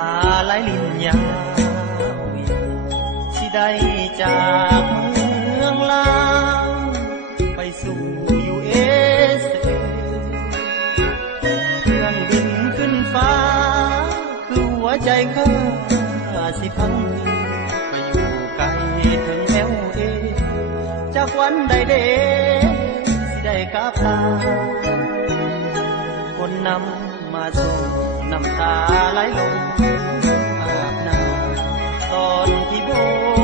าไหลลินยาวสิได้จากเมืองลาวไปสู่USAเครื่องบินขึ้นฟ้าคือหัวใจข้าสิพังไปอยู่ไกลถึงLAจากวันใดเดสิได้กลับลาคนนำมาสู่น้ำตาไหลลงอาบน้ำตอนที่โบ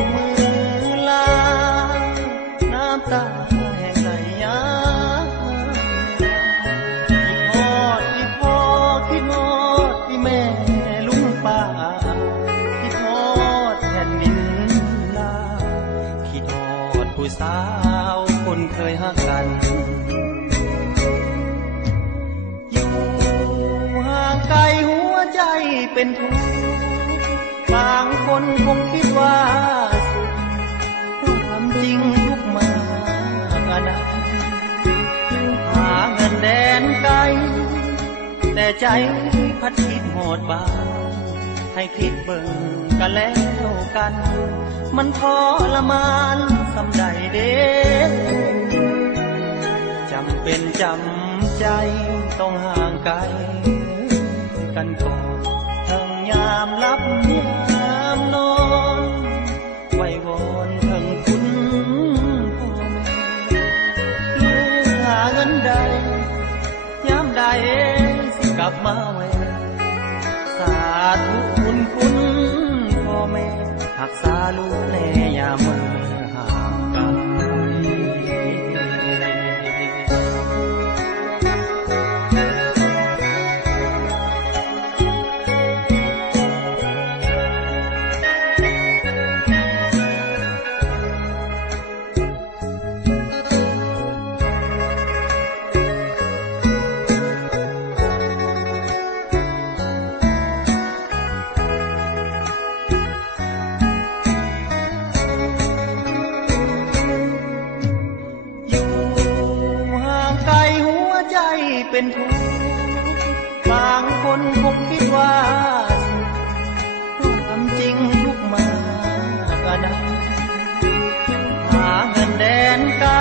กมือลาน้ำตาแห้งไหลยาคิดฮอดที่พ่อคิดฮอดที่แม่ลุงป้าคิดฮอดแผ่นดินลาคิดฮอดผู้สาวคนเคยฮักกันไกลหัวใจเป็นทุกข์บางคนคงคิดว่าสุขความจริงทุกมาอนาหาเงินแดนไกลแต่ใจพัดคิดโหดบาให้คิดเบิ่งกันแล้วกันมันทรมานสำใดเด้จำเป็นจำใจต้องห่างไกลกันก่อนทั้งยามลับยามนอนไว้วอนทั้งคุณพ่อแม่ลูกหาเงินได้ยามใดสิกลับมาแวะสาธุคุณพ่อแม่รักษาลูกแลยามมือห่างไกลเป็นทุกข์บางคนคงคิดว่าความจริงทุกมาก็ได้หาเงินแดนไกล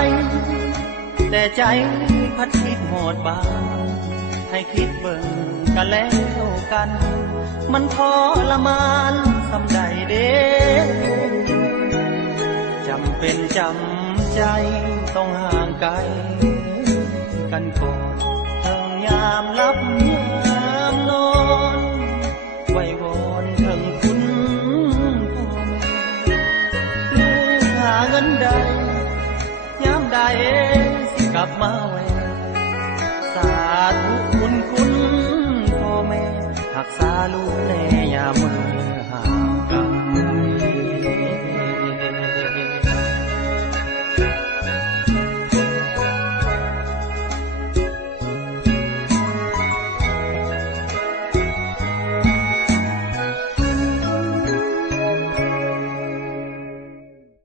แต่ใจพัดคิดโหดบาให้คิดเบิ่งกันแล้วกันมันทรมานสำใดเด้จำเป็นจำใจต้องห่างไกลกันก่อนยามลับยามนอนไว้วอนถึงคุณพ่อแม่ลูกหาเงินได้ยามใดสิกลับมาแวะสาธุคุณพ่อแม่รักษาลูกแล